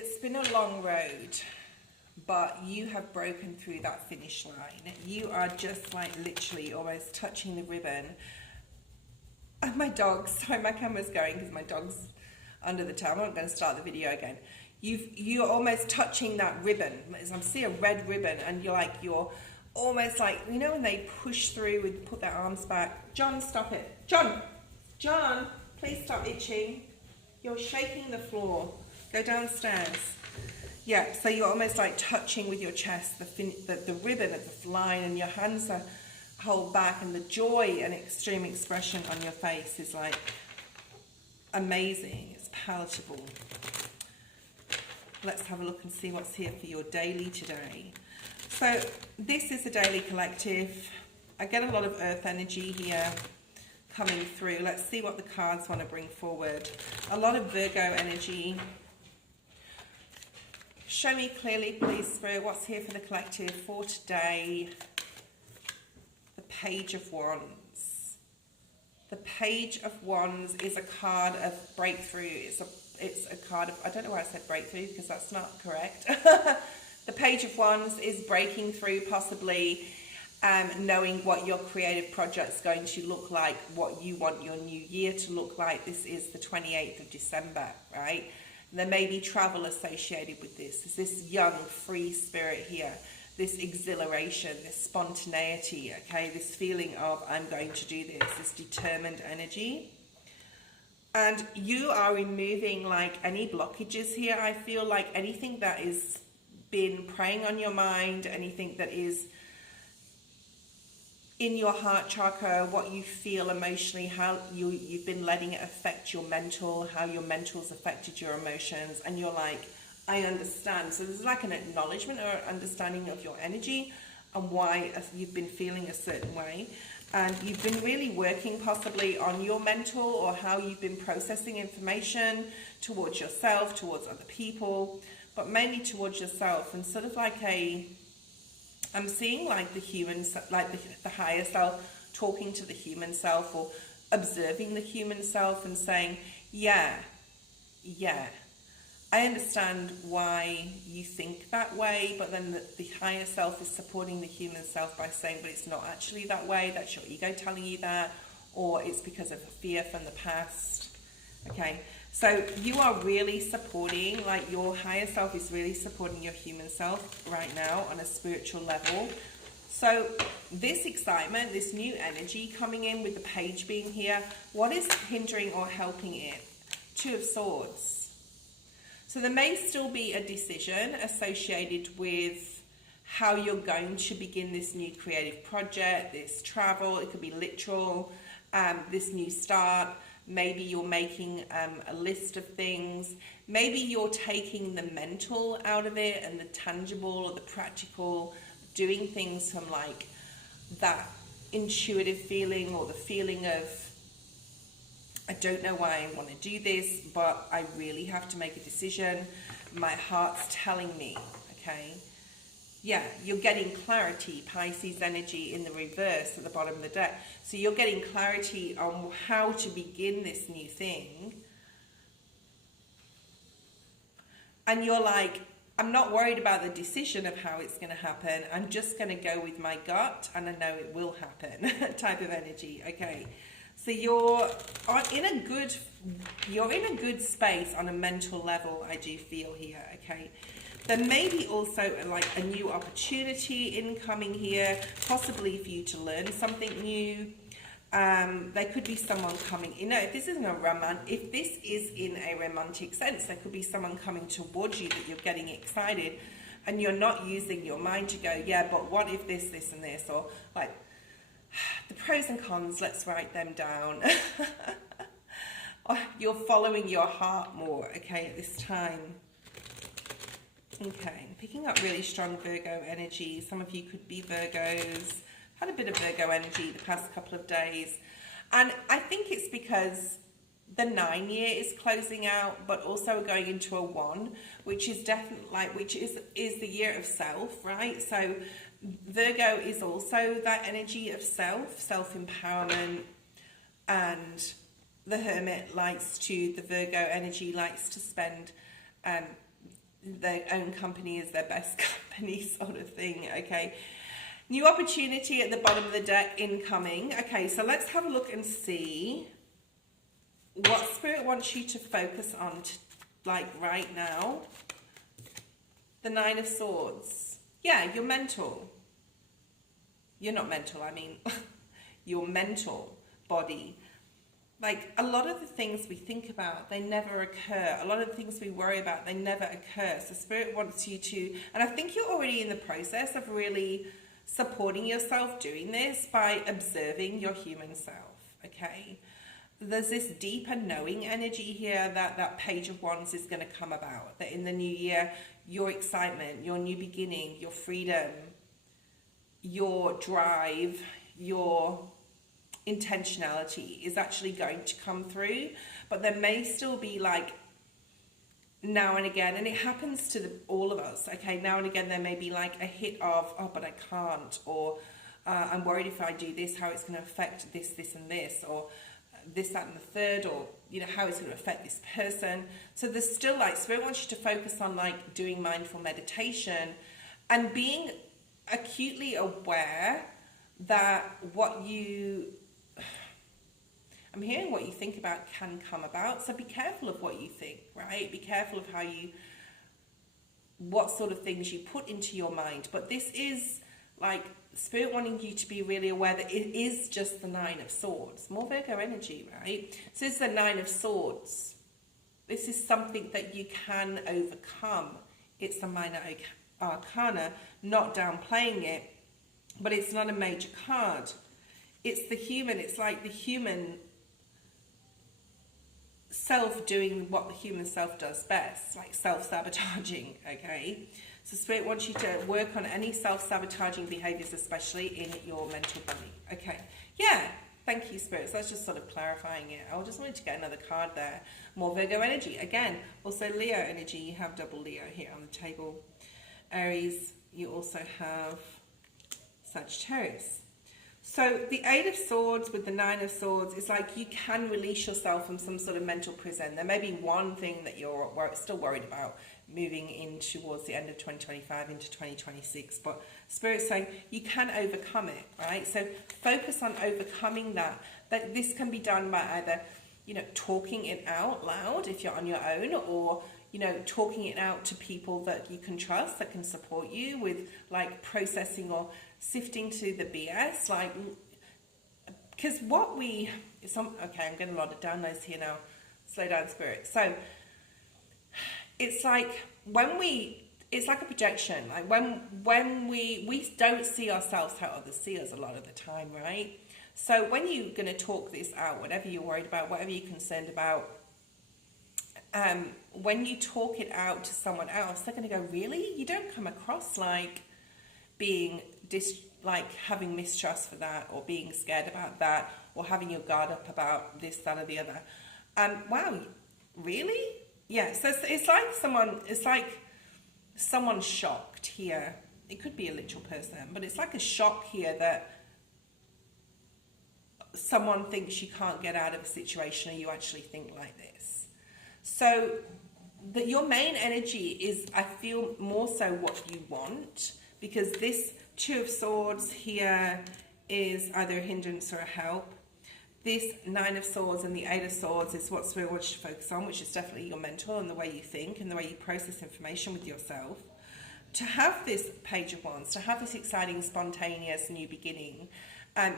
It's been a long road, but you have broken through that finish line. You are just like literally almost touching the ribbon. And my dog, sorry, my camera's going because my dog's under the towel. I'm going to start the video again. You're almost touching that ribbon. I see a red ribbon, and you're almost like, you know, when they push through and put their arms back. John, stop it. John, please stop itching. You're shaking the floor. Go downstairs. Yeah, so you're almost like touching with your chest the ribbon of the line, and your hands are hold back, and the joy and extreme expression on your face is like amazing. It's palatable. Let's have a look and see what's here for your daily today. So this is a daily collective. I get a lot of earth energy here coming through. Let's see what the cards want to bring forward. A lot of Virgo energy. Show me clearly, please, Spirit, what's here for the collective for today. The Page of Wands. The Page of Wands is a card of breakthrough. It's a card of, I don't know why I said breakthrough because that's not correct. The Page of Wands is breaking through, possibly knowing what your creative project's going to look like, what you want your new year to look like. This is the 28th of December, right? There may be travel associated with this. There's this young, free spirit here, this exhilaration, this spontaneity, okay? This feeling of, I'm going to do this determined energy. And you are removing like any blockages here. I feel like anything that is been preying on your mind, anything that is in your heart chakra, what you feel emotionally, how you've been letting it affect your mental, how your mental's affected your emotions, and you're like, I understand. So there's like an acknowledgement or understanding of your energy and why you've been feeling a certain way. And you've been really working possibly on your mental, or how you've been processing information towards yourself, towards other people, but mainly towards yourself. And sort of like I'm seeing like the human, like the higher self talking to the human self, or observing the human self and saying, yeah, I understand why you think that way, but then the higher self is supporting the human self by saying, but it's not actually that way, that's your ego telling you that, or it's because of fear from the past. Okay, so you are really supporting, like your higher self is really supporting your human self right now on a spiritual level. So this excitement, this new energy coming in with the page being here, what is hindering or helping it? Two of Swords. So there may still be a decision associated with how you're going to begin this new creative project, this travel. It could be literal, this new start. Maybe you're making a list of things. Maybe you're taking the mental out of it and the tangible or the practical, doing things from like that intuitive feeling, or the feeling of, I don't know why I want to do this, but I really have to make a decision. My heart's telling me, okay? Yeah, you're getting clarity, Pisces energy in the reverse at the bottom of the deck. So you're getting clarity on how to begin this new thing. And you're like, I'm not worried about the decision of how it's going to happen. I'm just going to go with my gut, and I know it will happen type of energy, okay? So you're in a good space on a mental level, I do feel here, okay? There may be also like a new opportunity incoming here, possibly for you to learn something new. There could be someone coming, you know, if this is in a romantic sense, there could be someone coming towards you that you're getting excited, and you're not using your mind to go, yeah, but what if this, this, and this, or like, the pros and cons, let's write them down. You're following your heart more, okay, at this time. Okay, picking up really strong Virgo energy. Some of you could be Virgos. Had a bit of Virgo energy the past couple of days. And I think it's because the 9 year is closing out, but also going into a 1, which is definitely like, which is the year of self, right? So Virgo is also that energy of self-empowerment, and the Hermit the Virgo energy likes to spend their own company is their best company sort of thing. Okay, new opportunity at the bottom of the deck incoming. Okay, so let's have a look and see what Spirit wants you to focus on like right now. The Nine of Swords. Yeah, your mental. You're not mental, I mean your mental body. Like, a lot of the things we think about, they never occur. A lot of the things we worry about, they never occur. So Spirit wants you to, and I think you're already in the process of really supporting yourself doing this by observing your human self, okay? There's this deeper knowing energy here that Page of Wands is going to come about. That in the new year, your excitement, your new beginning, your freedom, your drive, your intentionality is actually going to come through. But there may still be like now and again, and it happens to all of us, okay, now and again there may be like a hit of, oh, but I can't, or I'm worried if I do this, how it's going to affect this, this and this, or this, that and the third, or you know, how it's going to affect this person. So there's still like, Spirit wants you to focus on like doing mindful meditation and being acutely aware that what you, I'm hearing what you think about can come about. So be careful of what you think, right? Be careful of how you, what sort of things you put into your mind. But this is like Spirit wanting you to be really aware that it is just the Nine of Swords. More Virgo energy, right? So it's the Nine of Swords. This is something that you can overcome. It's the minor arcana, not downplaying it, but it's not a major card. It's the human, it's like the human self doing what the human self does best, like self-sabotaging, okay? So Spirit wants you to work on any self-sabotaging behaviors, especially in your mental body. Okay, yeah, thank you, Spirit. So that's just sort of clarifying it. I just wanted to get another card there. More Virgo energy. Again, also Leo energy. You have double Leo here on the table. Aries, you also have Sagittarius. So the Eight of Swords with the Nine of Swords is like you can release yourself from some sort of mental prison. There may be one thing that you're still worried about moving in towards the end of 2025 into 2026, but Spirit's saying you can overcome it, right? So focus on overcoming that. That this can be done by either, you know, talking it out loud if you're on your own, or you know, talking it out to people that you can trust, that can support you with like processing or sifting to the BS, like, because what we, okay, I'm getting a lot of downloads here now, slow down, Spirit. So it's like it's like a projection, like when we don't see ourselves how others see us a lot of the time, right? So when you're going to talk this out, whatever you're worried about, whatever you're concerned about, when you talk it out to someone else, they're going to go, really? You don't come across like being like having mistrust for that, or being scared about that, or having your guard up about this, that, or the other. Wow, really? Yeah. So it's like someone's shocked here. It could be a literal person, but it's like a shock here that someone thinks you can't get out of a situation, or you actually think like this. So your main energy is, I feel, more so what you want, because this Two of Swords here is either a hindrance or a help. This Nine of Swords and the Eight of Swords is what Spirit wants you to focus on, which is definitely your mental and the way you think and the way you process information with yourself. To have this Page of Wands, to have this exciting, spontaneous new beginning,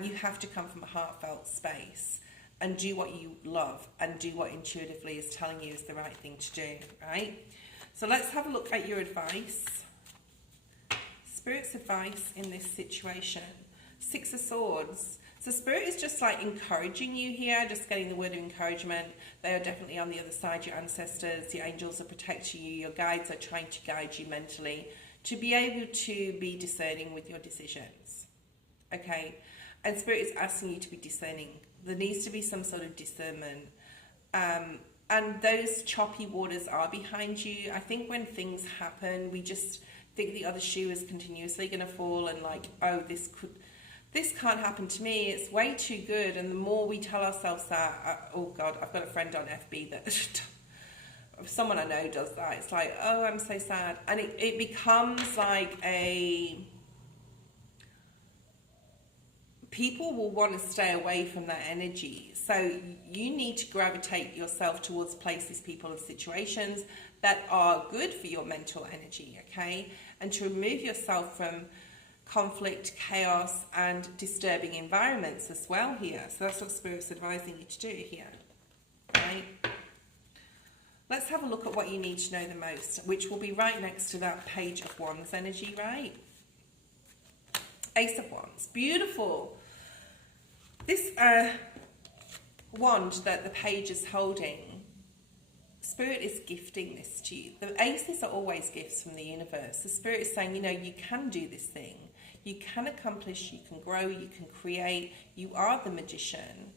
you have to come from a heartfelt space and do what you love and do what intuitively is telling you is the right thing to do, right? So let's have a look at your advice. Spirit's advice in this situation. Six of Swords. So Spirit is just like encouraging you here, just getting the word of encouragement. They are definitely on the other side, your ancestors, your angels are protecting you, your guides are trying to guide you mentally to be able to be discerning with your decisions. Okay? And Spirit is asking you to be discerning. There needs to be some sort of discernment. And those choppy waters are behind you. I think when things happen, we just think the other shoe is continuously going to fall, and like, oh, this can't happen to me, it's way too good. And the more we tell ourselves that, oh God, I've got a friend on FB that someone I know does that. It's like, oh, I'm so sad. And it becomes like people will want to stay away from that energy. So you need to gravitate yourself towards places, people, and situations that are good for your mental energy, okay? And to remove yourself from conflict, chaos, and disturbing environments as well here. So that's what Spirit's advising you to do here, right? Let's have a look at what you need to know the most, which will be right next to that Page of Wands energy, right? Ace of Wands, beautiful. This wand that the page is holding, Spirit is gifting this to you. The aces are always gifts from the universe. The Spirit is saying, you know, you can do this thing. You can accomplish, you can grow, you can create. You are the magician.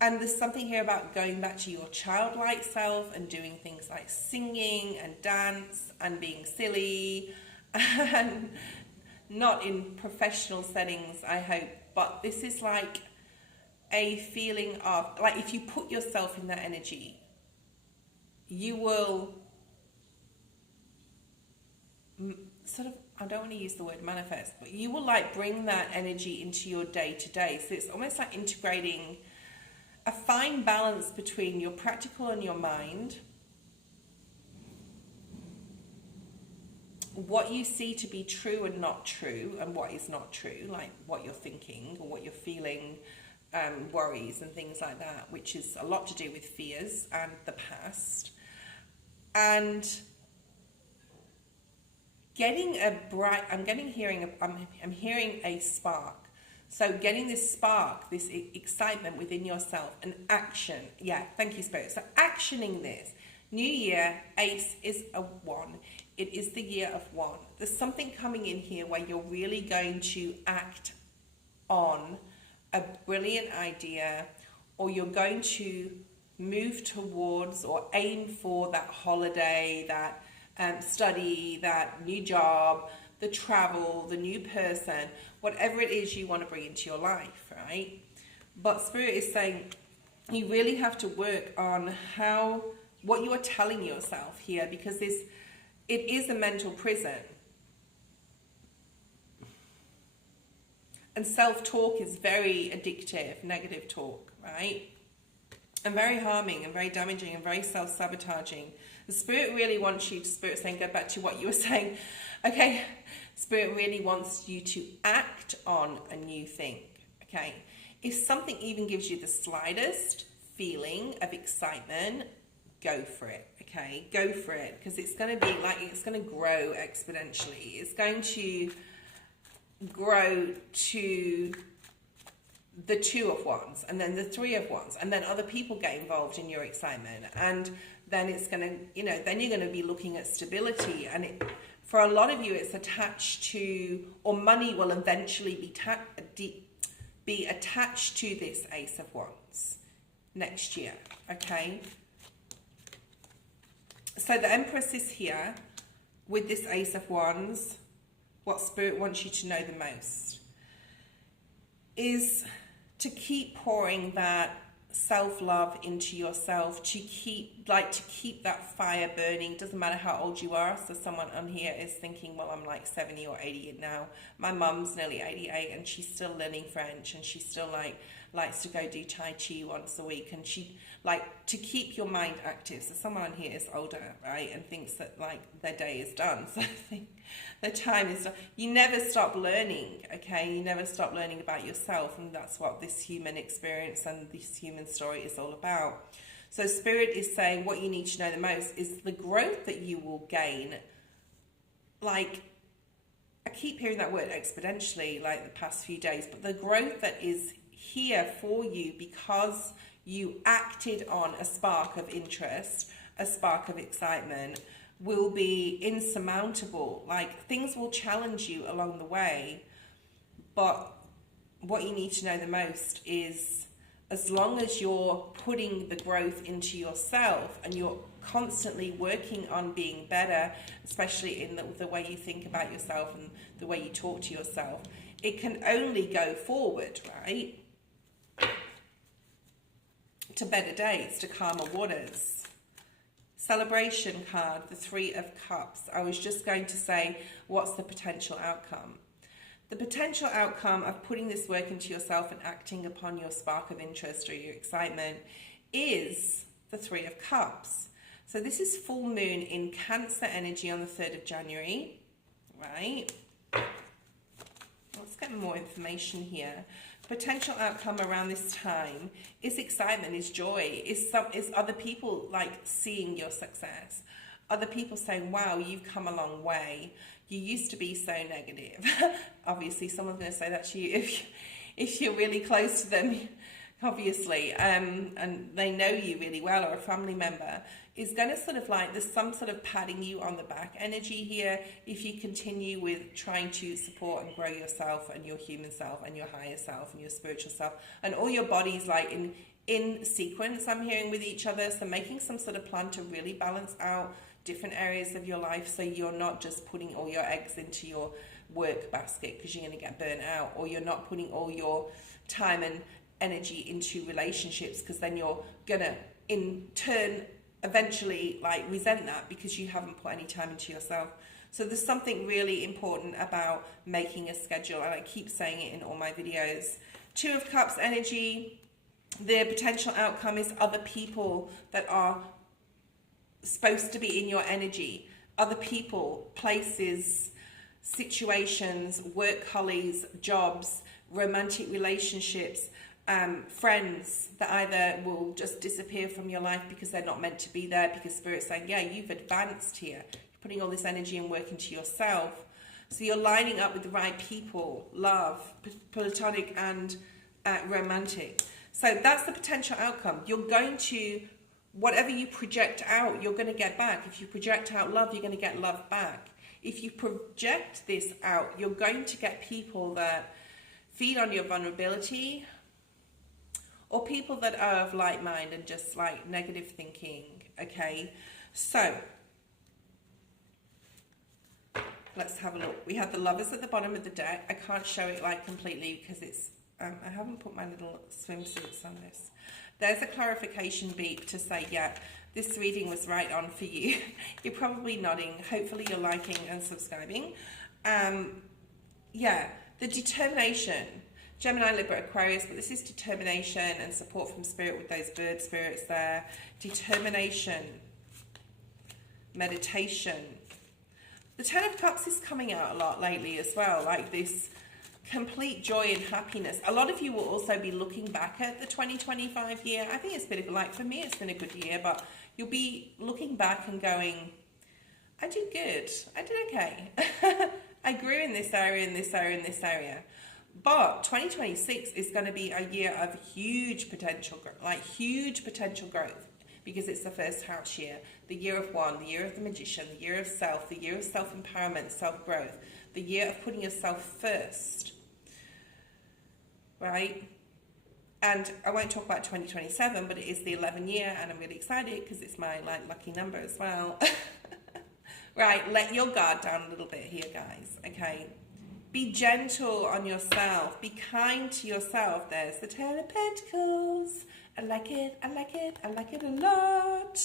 And there's something here about going back to your childlike self and doing things like singing and dance and being silly and not in professional settings, I hope. But this is like a feeling of, like, if you put yourself in that energy, you will sort of, I don't want to use the word manifest, but you will like bring that energy into your day to day. So it's almost like integrating a fine balance between your practical and your mind, what you see to be true and not true, and what is not true, like what you're thinking or what you're feeling, worries and things like that, which is a lot to do with fears and the past. And getting a bright, I'm hearing a spark. So getting this spark, this excitement within yourself, and action. Yeah, thank you, Spirit. So actioning this. New year, Ace is a 1. It is the year of 1. There's something coming in here where you're really going to act on a brilliant idea, or you're going to move towards or aim for that holiday, that study, that new job, the travel, the new person, whatever it is you want to bring into your life, right? But Spirit is saying you really have to work on what you are telling yourself here, because it is a mental prison. And self-talk is very addictive, negative talk, right? And very harming and very damaging and very self-sabotaging. The Spirit really wants you to, Spirit saying, go back to what you were saying. Okay, Spirit really wants you to act on a new thing, okay? If something even gives you the slightest feeling of excitement, go for it, okay? Go for it, because it's going to be like, it's going to grow exponentially. It's going to grow to the 2 of Wands, and then the 3 of Wands, and then other people get involved in your excitement, and then it's going to, you know, then you're going to be looking at stability, and for a lot of you it's attached to, or money will eventually be attached to this Ace of Wands next year, okay? So the Empress is here with this Ace of Wands. What Spirit wants you to know the most is to keep pouring that self-love into yourself, to keep that fire burning. Doesn't matter how old you are. So someone on here is thinking, well, I'm like 70 or 80 now. My mum's nearly 88 and she's still learning French, and she still likes to go do Tai Chi once a week, and she to keep your mind active. So someone on here is older, right, and thinks that their day is done. So I think their time is done. You never stop learning, okay? You never stop learning about yourself, and that's what this human experience and this human story is all about. So Spirit is saying what you need to know the most is the growth that you will gain. I keep hearing that word exponentially the past few days, but the growth that is here for you because you acted on a spark of interest, a spark of excitement, will be insurmountable. Things will challenge you along the way, but what you need to know the most is, as long as you're putting the growth into yourself and you're constantly working on being better, especially in the way you think about yourself and the way you talk to yourself, it can only go forward, right? To better days, to calmer waters. Celebration card, the Three of Cups. I was just going to say, what's the potential outcome? The potential outcome of putting this work into yourself and acting upon your spark of interest or your excitement is the Three of Cups. So this is full moon in Cancer energy on the 3rd of January, right? Let's get more information here. Potential outcome around this time is excitement, is joy, is other people like seeing your success. Other people saying, wow, you've come a long way. You used to be so negative. Obviously, someone's going to say that to you if you're really close to them, obviously, and they know you really well, or a family member, is going to sort of like, there's some sort of patting you on the back energy here if you continue with trying to support and grow yourself and your human self and your higher self and your spiritual self and all your bodies like in sequence, I'm hearing, with each other. So making some sort of plan to really balance out different areas of your life, so you're not just putting all your eggs into your work basket because you're going to get burnt out, or you're not putting all your time and energy into relationships because then you're going to in turn eventually like resent that because you haven't put any time into yourself. So there's something really important about making a schedule, and I keep saying it in all my videos. Two of Cups energy, the potential outcome is other people that are supposed to be in your energy, other people, places, situations, work colleagues, jobs, romantic relationships, friends that either will just disappear from your life because they're not meant to be there, because Spirit's saying, yeah, you've advanced here, you're putting all this energy and work into yourself. So you're lining up with the right people, love, platonic and romantic. So that's the potential outcome. You're going to, whatever you project out, you're going to get back. If you project out love, you're going to get love back. If you project this out, you're going to get people that feed on your vulnerability, or people that are of like mind and just like negative thinking, okay? So let's have a look. We have the Lovers at the bottom of the deck. I can't show it like completely because it's, I haven't put my little swimsuits on this. There's a clarification beep to say, yeah, this reading was right on for you. You're probably nodding. Hopefully you're liking and subscribing. Yeah, the determination. Gemini, Libra, Aquarius, but this is determination and support from Spirit with those bird spirits there. Determination. Meditation. The Ten of Cups is coming out a lot lately as well, like this complete joy and happiness. A lot of you will also be looking back at the 2025 year. I think it's been like, for me, it's been a good year, but you'll be looking back and going, I did good. I did okay. I grew in this area, in this area, in this area. But 2026 is going to be a year of huge potential, like huge potential growth, because it's the first house year, the year of one, the year of the magician, the year of self, the year of self-empowerment, self-growth, the year of putting yourself first, right? And I won't talk about 2027, but it is the 11th year, and I'm really excited because it's my like lucky number as well. Right, let your guard down a little bit here, guys, okay? Be gentle on yourself. Be kind to yourself. There's the Ten of Pentacles. I like it. I like it. I like it a lot.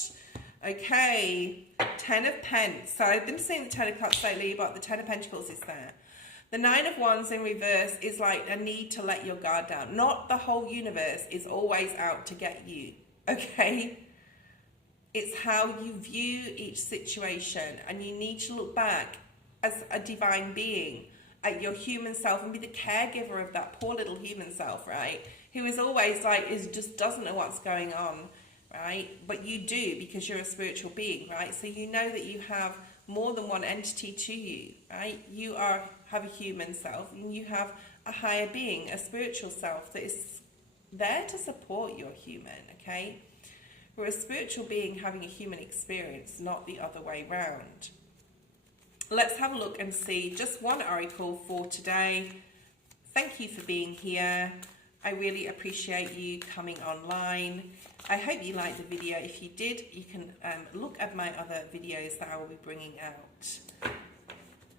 Okay. Ten of Pence. So I've been seeing the Ten of Cups lately, but the Ten of Pentacles is there. The Nine of Wands in reverse is like a need to let your guard down. Not the whole universe is always out to get you. Okay? It's how you view each situation. And you need to look back as a divine being at your human self and be the caregiver of that poor little human self, right? Who is always like, just doesn't know what's going on, right? But you do, because you're a spiritual being, right? So you know that you have more than one entity to you, right? You have a human self, and you have a higher being, a spiritual self that is there to support your human, okay? We're a spiritual being having a human experience, not the other way round. Let's have a look and see just one oracle for today. Thank you for being here. I really appreciate you coming online. I hope you liked the video. If you did, you can look at my other videos that I will be bringing out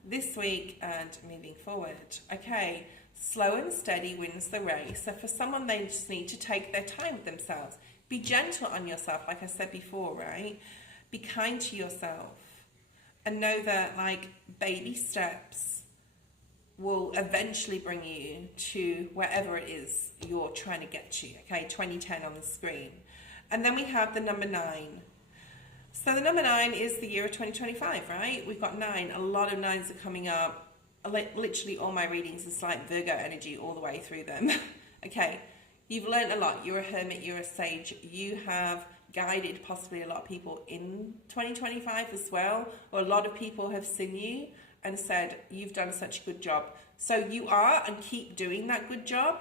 this week and moving forward. Okay, slow and steady wins the race. So for someone, they just need to take their time with themselves. Be gentle on yourself, like I said before, right? Be kind to yourself. And know that, like, baby steps will eventually bring you to wherever it is you're trying to get to. Okay, 2010 on the screen. And then we have the number 9. So the number 9 is the year of 2025, right? We've got 9. A lot of 9s are coming up. Literally all my readings is like Virgo energy all the way through them. Okay, you've learned a lot. You're a hermit, you're a sage. You have guided possibly a lot of people in 2025 as well, or a lot of people have seen you and said you've done such a good job. So you are, and keep doing that good job.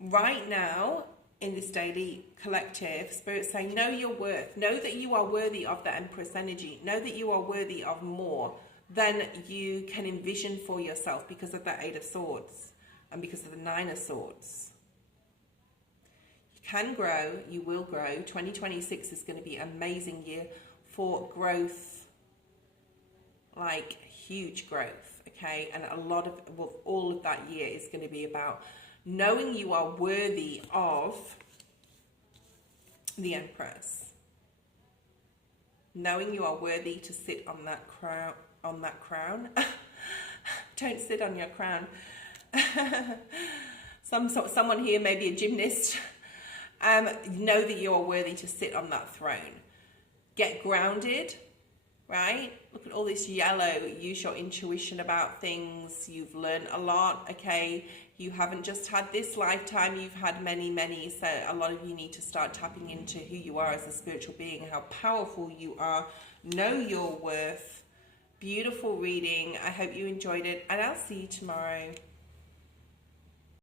Right now in this daily collective, Spirit's saying know your worth, know that you are worthy of the Empress energy, know that you are worthy of more than you can envision for yourself because of that 8 of Swords and because of the 9 of Swords. Can grow, you will grow. 2026 is going to be an amazing year for growth, like huge growth, okay? And a lot of, well, all of that year is going to be about knowing you are worthy of the Empress, knowing you are worthy to sit on that crown. Don't sit on your crown. Someone here, maybe a gymnast. Know that you are worthy to sit on that throne. Get grounded, right? Look at all this yellow. Use your intuition about things. You've learned a lot, okay? You haven't just had this lifetime. You've had many, many. So a lot of you need to start tapping into who you are as a spiritual being, how powerful you are. Know your worth. Beautiful reading. I hope you enjoyed it, and I'll see you tomorrow.